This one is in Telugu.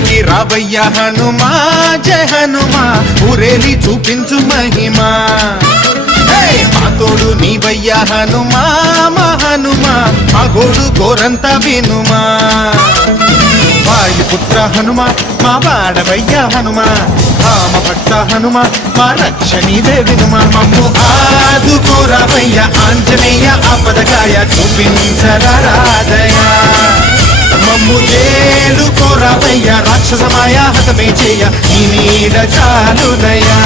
ఊరికి రావయ్య హనుమా జయ హనుమా ఊరేలి చూపించు మహిమా మా తోడు నీవయ్య హనుమా మా హనుమా మా గోడు గోరంత వినుమా వాయుపుత్ర హనుమా మా వాడవయ్య హనుమా రామ భక్త హనుమా మా రక్షణీదే వినుమా మమ్ము ఆదుకోరావయ్య ఆంజనేయ ఆపదగాయ చూపించరాదయ మమ్ము ఏలుకోరావయ్య రాక్షసమాయ హతమే చేయ ఈ నీడ చాలుదయా